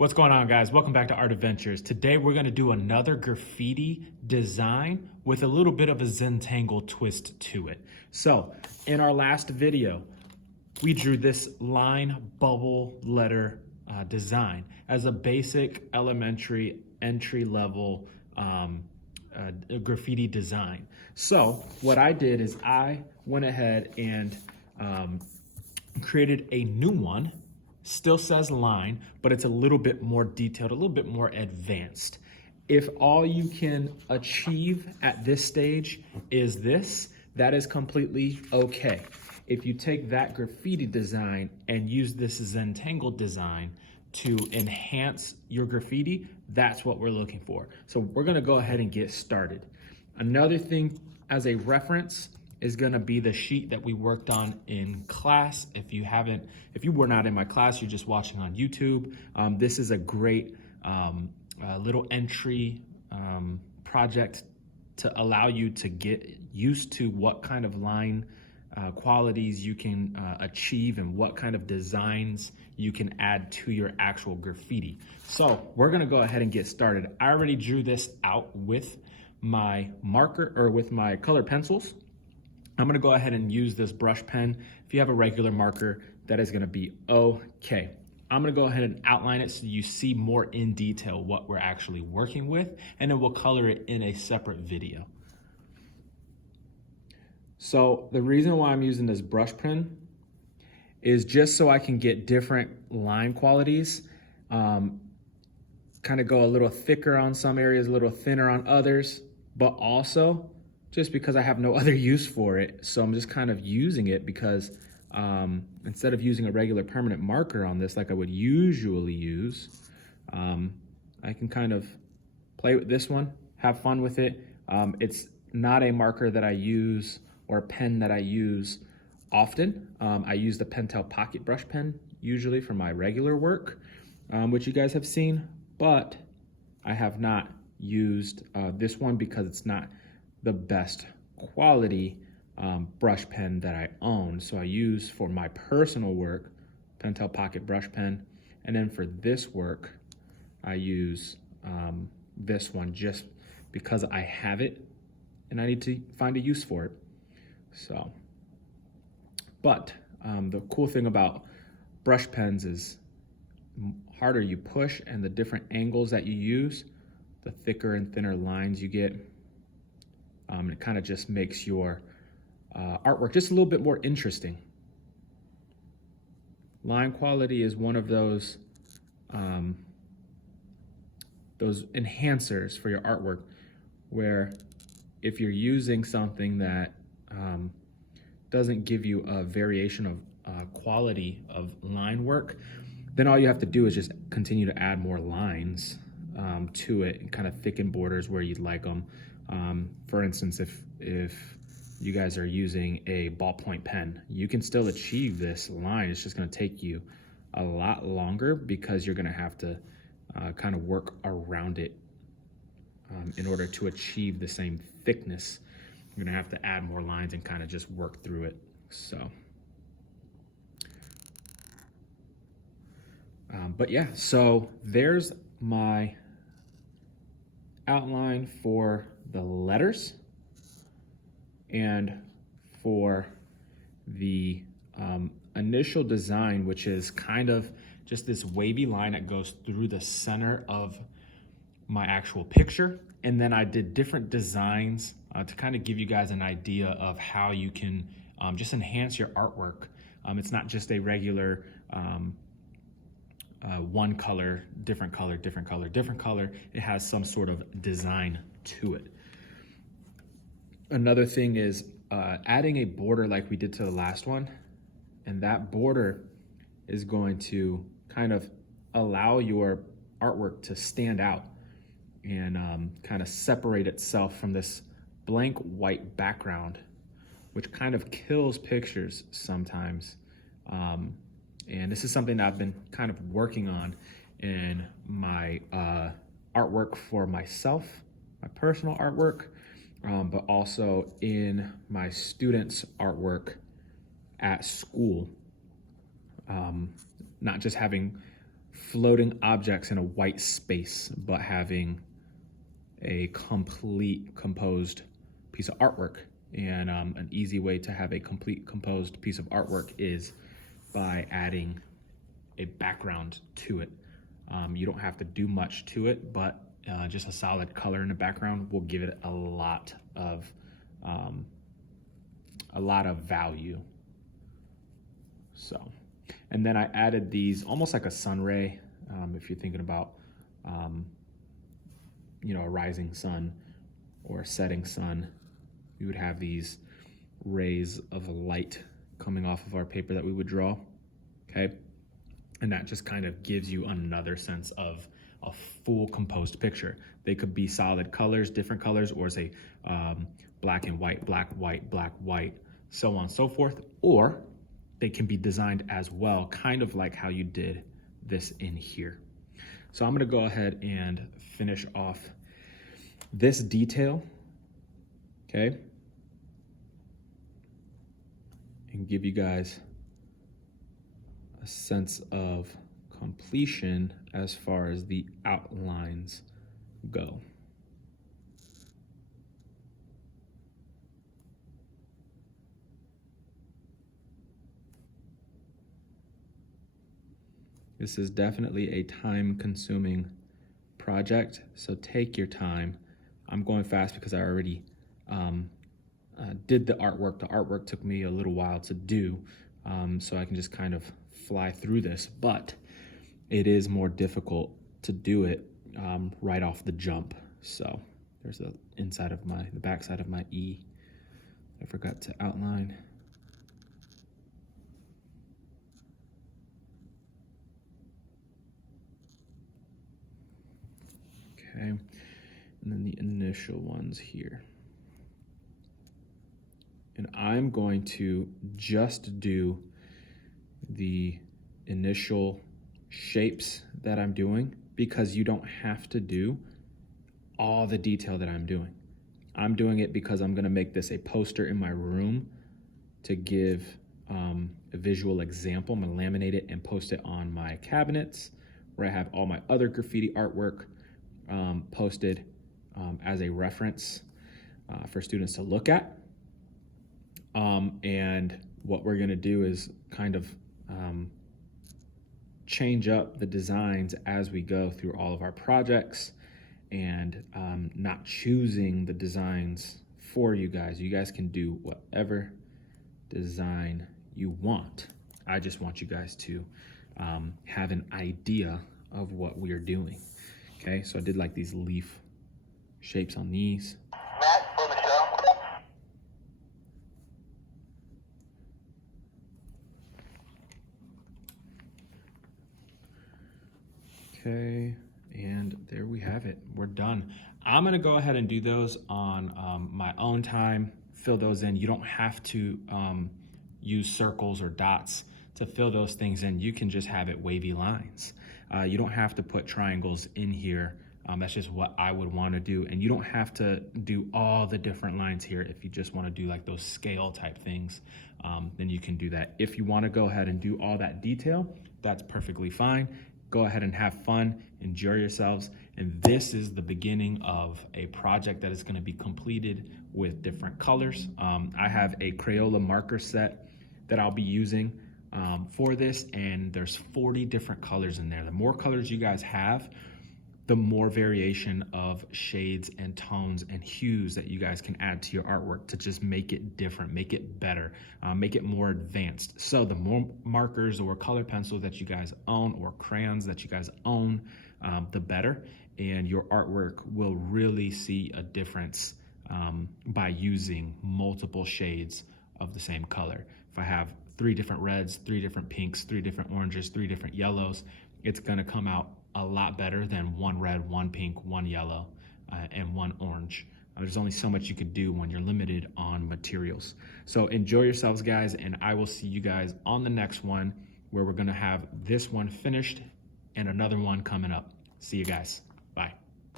What's going on, guys? Welcome back to Art Adventures. Today we're going to do another graffiti design with a little bit of a ZENTANGLE twist to it. So in our last video, we drew this line bubble letter design as a basic elementary entry level graffiti design. So what I did is I went ahead and created a new one. Still says line, but it's a little bit more detailed, a little bit more advanced. If all you can achieve at this stage is this, that is completely okay. If you take that graffiti design and use this ZENTANGLE design to enhance your graffiti, that's what we're looking for. So we're gonna go ahead and get started. Another thing as a reference is gonna be the sheet that we worked on in class. If you were not in my class, you're just watching on YouTube, this is a great little entry project to allow you to get used to what kind of line qualities you can achieve and what kind of designs you can add to your actual graffiti. So we're gonna go ahead and get started. I already drew this out with my marker or with my colored pencils. I'm gonna go ahead and use this brush pen. If you have a regular marker, that is gonna be okay. I'm gonna go ahead and outline it so you see more in detail what we're actually working with, and then we'll color it in a separate video. So the reason why I'm using this brush pen is just so I can get different line qualities, kind of go a little thicker on some areas, a little thinner on others, but also just because I have no other use for it. So I'm just kind of using it because instead of using a regular permanent marker on this like I would usually use, I can kind of play with this one, have fun with it. It's not a marker that I use or a pen that I use often. I use the Pentel Pocket Brush Pen usually for my regular work, which you guys have seen, but I have not used this one because it's not the best quality brush pen that I own. So I use for my personal work, Pentel Pocket Brush Pen. And then for this work, I use this one just because I have it and I need to find a use for it. So, but the cool thing about brush pens is harder you push and the different angles that you use, the thicker and thinner lines you get. It kind of just makes your artwork just a little bit more interesting. Line quality is one of those enhancers for your artwork, where if you're using something that doesn't give you a variation of quality of line work, then all you have to do is just continue to add more lines to it and kind of thicken borders where you'd like them. For instance, if you guys are using a ballpoint pen, you can still achieve this line. It's just going to take you a lot longer because you're going to have to kind of work around it in order to achieve the same thickness. You're going to have to add more lines and kind of just work through it. So, but yeah, so there's my outline for the letters and for the initial design, which is kind of just this wavy line that goes through the center of my actual picture. And then I did different designs to kind of give you guys an idea of how you can just enhance your artwork. It's not just a regular one color, different color, different color, different color. It has some sort of design to it. Another thing is adding a border like we did to the last one. And that border is going to kind of allow your artwork to stand out and kind of separate itself from this blank white background, which kind of kills pictures sometimes. And this is something that I've been kind of working on in my artwork for myself, my personal artwork, but also in my students' artwork at school. Not just having floating objects in a white space, but having a complete composed piece of artwork. And an easy way to have a complete composed piece of artwork is by adding a background to it. You don't have to do much to it, but just a solid color in the background will give it a lot of value. So, and then I added these almost like a sun ray. If you're thinking about, you know, a rising sun or a setting sun, we would have these rays of light coming off of our paper that we would draw, okay? And that just kind of gives you another sense of a full composed picture. They could be solid colors, different colors, or say black and white, black, white, so on and so forth. Or they can be designed as well, kind of like how you did this in here. So I'm gonna go ahead and finish off this detail, okay? And give you guys a sense of completion as far as the outlines go. This is definitely a time-consuming project, so take your time. I'm going fast because I already did the artwork. The artwork took me a little while to do, so I can just kind of fly through this, but it is more difficult to do it right off the jump. So there's the back side of my E. I forgot to outline. Okay, and then the initial ones here. And I'm going to just do the initial shapes that I'm doing because you don't have to do all the detail that I'm doing. I'm doing it because I'm gonna make this a poster in my room to give a visual example. I'm gonna laminate it and post it on my cabinets where I have all my other graffiti artwork posted as a reference for students to look at. And what we're gonna do is kind of change up the designs as we go through all of our projects and not choosing the designs for you guys. You guys can do whatever design you want. I just want you guys to have an idea of what we are doing. Okay, so I did like these leaf shapes on these. Matt for Michelle. Okay, and there we have it. We're done. I'm gonna go ahead and do those on my own time, fill those in. You don't have to use circles or dots to fill those things in. You can just have it wavy lines. You don't have to put triangles in here. That's just what I would want to do. And you don't have to do all the different lines here. If you just want to do like those scale type things, then you can do that. If you want to go ahead and do all that detail, that's perfectly fine. Go ahead and have fun, enjoy yourselves. And this is the beginning of a project that is going to be completed with different colors. I have a Crayola marker set that I'll be using for this, and there's 40 different colors in there. The more colors you guys have, the more variation of shades and tones and hues that you guys can add to your artwork to just make it different, make it better, make it more advanced. So the more markers or color pencils that you guys own or crayons that you guys own, the better. And your artwork will really see a difference by using multiple shades of the same color. If I have 3 different reds, 3 different pinks, 3 different oranges, 3 different yellows, it's gonna come out a lot better than 1 red, 1 pink, 1 yellow, and 1 orange. There's only so much you could do when you're limited on materials. So enjoy yourselves, guys, and I will see you guys on the next one where we're gonna have this one finished and another one coming up. See you guys.